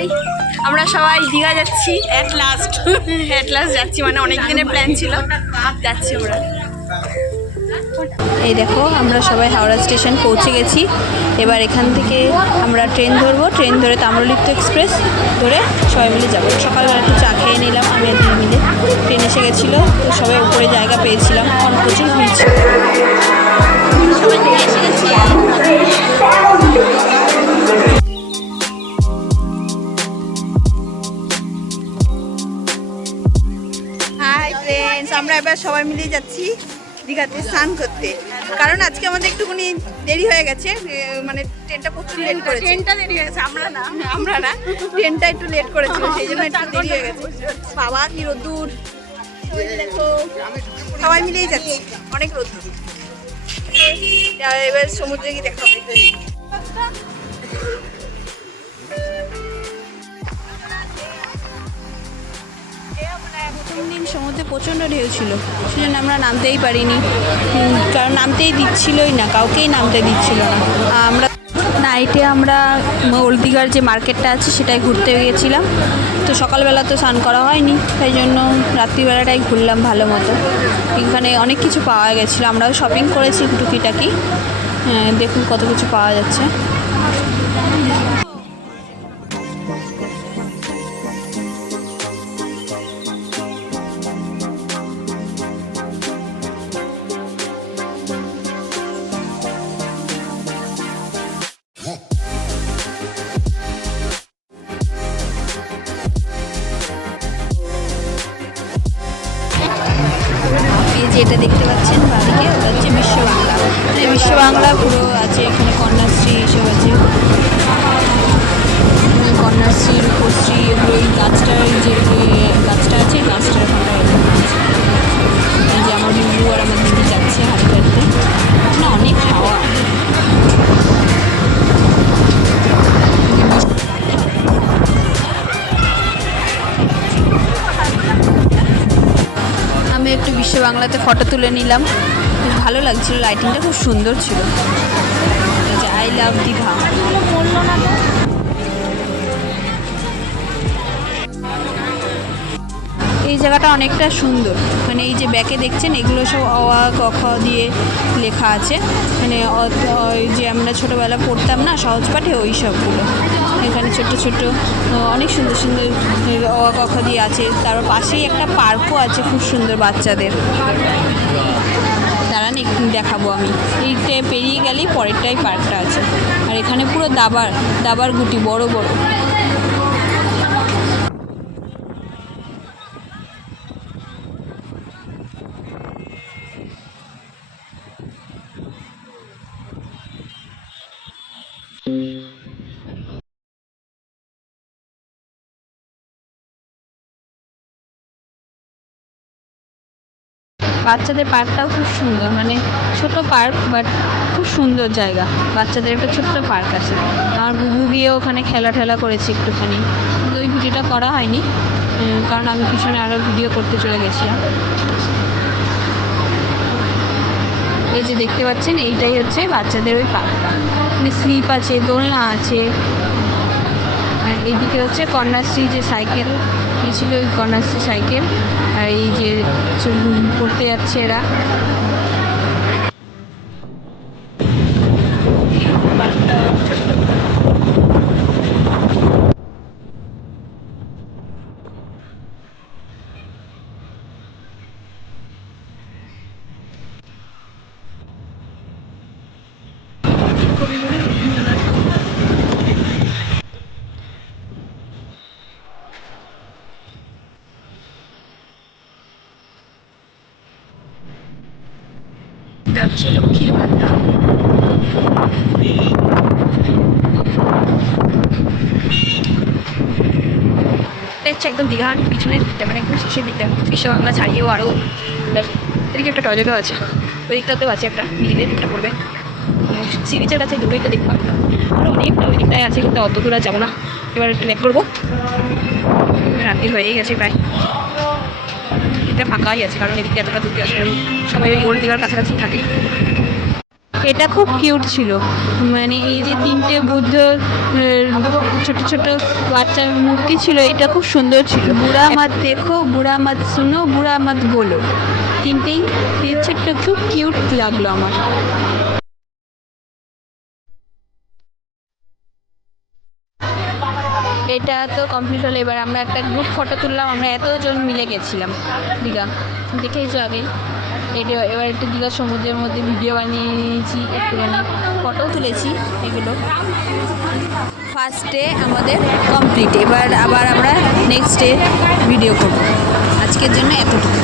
High, আমরা সবাই দীঘা যাচ্ছি অ্যাট লাস্ট যাচ্ছি, মানে অনেক দিনের প্ল্যান ছিল, যাচ্ছি আমরা। এই দেখো আমরা সবাই হাওড়া স্টেশন পৌঁছে গেছি। এবার এখান থেকে আমরা ট্রেন ধরবো, ট্রেন ধরে তাম্রলিপ্ত এক্সপ্রেস ধরে সবাই মিলে যাবো। সকালবেলা একটু চা খেয়ে নিলাম আমি আর দিদি মিলে, ট্রেন এসে গেছিলো তো সবাই উপরে জায়গা পেয়েছিলাম, কারণ প্রচুর ভিড় ছিল। সবাই দীঘা এসে গেছি। হাই ফ্রেন্ডস, আমরা এবার সবাই মিলে যাচ্ছি দীঘাতে স্নান করতে, কারণ আজকে আমাদের একটুখানি দেরি হয়ে গেছে, মানে ট্রেনটা প্রচুর লেট করেছে। ট্রেনটা দেরি হয়ে গেছে, আমরা না ট্রেনটা একটু লেট করেছিল, সেই জন্য একটু দেরি হয়ে গেছে। বাবা কি রোদ্দুর, দেখো সবাই মিলেই যাচ্ছি, অনেক রোদ্দুর। এবার সমুদ্রে গিয়ে দেখা হবে। প্রথম দিন সমুদ্রে প্রচণ্ড ঢেউ ছিল, সেজন্য আমরা নামতেই পারিনি, কারণ নামতেই দিচ্ছিলই না, কাউকেই নামতে দিচ্ছিল না। আমরা নাইটে আমরা ওল্ড দীঘার যে মার্কেটটা আছে সেটাই ঘুরতে গিয়েছিলাম, তো সকালবেলা তো স্নান করা হয়নি, তাই জন্য রাত্রিবেলাটাই ঘুরলাম ভালো মতো। এখানে অনেক কিছু পাওয়া গেছিলো, আমরাও শপিং করেছি টুকিটাকি। দেখুন কত কিছু পাওয়া যাচ্ছে। যেটা দেখতে পাচ্ছেন বাড়িকে, ওটা হচ্ছে বিশ্ব বাংলা, মানে বিশ্ব বাংলা পুরো আছে এখানে, কন্যাশ্রী এসব আছে, কন্যাশ্রী রূপশ্রী, এগুলো এই গাছটার যে গাছটা আছে, গাছটার ওখানটা এই যে আমার বুবু আর আমার দিদি যাচ্ছে হাঁটতে হাঁটতে, না অনেক হাওয়া। আমি একটু বিশ্ব বাংলাতে ফটো তুলে নিলাম, বেশ ভালো লাগছিল, লাইটিংটা খুব সুন্দর ছিল। I love Digha. এই জায়গাটা অনেকটা সুন্দর, মানে এই যে ব্যাকে দেখছেন এগুলো সব অ আ ক খ দিয়ে লেখা আছে, মানে যে আমরা ছোটোবেলা পড়তাম না সহজ পাঠে, ওই সবগুলো এখানে ছোট্ট ছোট্ট অনেক সুন্দর সুন্দর অ আ ক খ দিয়ে আছে। তারপর পাশেই একটা পার্কও আছে খুব সুন্দর বাচ্চাদের, দাঁড়ান একটু দেখাবো আমি। এইটা পেরিয়ে গেলেই পরেরটাই পার্কটা আছে, আর এখানে পুরো দাবার গুটি বড় বড়। বাচ্চাদের পার্কটাও খুব সুন্দর, মানে ছোট পার্ক বাট খুব সুন্দর জায়গা, বাচ্চাদের একটা ছোট্ট পার্ক আছে। আমার বুবু গিয়ে ওখানে খেলা করেছি একটুখানি, কিন্তু ওই ভিডিওটা করা হয়নি, কারণ আমি পিছনে আরও ভিডিও করতে চলে গেছিলাম। এই যে দেখতে পাচ্ছেন এইটাই হচ্ছে বাচ্চাদের ওই পার্কটা, মানে স্লিপ আছে, দোলনা আছে, আর এইদিকে হচ্ছে কন্যাশ্রী যে সাইকেল ছিল, ওই কন্যাশ্রী সাইকেল, আর এই যে পড়তে যাচ্ছে এরা। লক্ষ্মীর ভান্ডার, একদম দীঘার পিছনের দিকটা, মানে একদম শেষের দিকটা, বিশ্ব বাংলা ছাড়িয়েও আরও এদিকে একটা টয়লেটও আছে, ওই দিকটাতেও আছে একটা, নিজেদের দিকটা পড়বে, সি বিচের কাছে দূরে একটা দেখতে পাবে, আরও অনেকটা ওই দিকটায় আছে, কিন্তু অত দূর আর যাবো না, এবার একটু ব্যাক করবো, রাত্রি হয়েই গেছে প্রায়। এটা ফাঁকাই আছে, কারণ এদিকে এতটা দূরে আসলে সবাই ওই ওল্ড দীঘার কাছাকাছি থাকে। এটা খুব কিউট ছিল, মানে এই যে তিনটে বুদ্ধ ছোট ছোট বাচ্চার মূর্তি ছিল, এটা খুব সুন্দর ছিল। বুড়া মত দেখো, বুড়া মত শুনো, বুড়া মত বলো, তিনটেই ছোট্ট, খুব কিউট লাগলো আমার। এটা তো কমপ্লিট হলো, এবার আমরা একটা গ্রুপ ফটো তুললাম, আমরা এতজন মিলে গেছিলাম দীঘা, দেখেইছো আগে। এটা এবার একটু দীঘা সমুদ্রের মধ্যে ভিডিও বানিয়ে নিয়েছি, একটুখানি ফটোও তুলেছি। এগুলো ফার্স্ট ডে আমাদের কমপ্লিট, এবার আবার আমরা নেক্সট ডে ভিডিও করব। আজকের জন্য এতটুকু।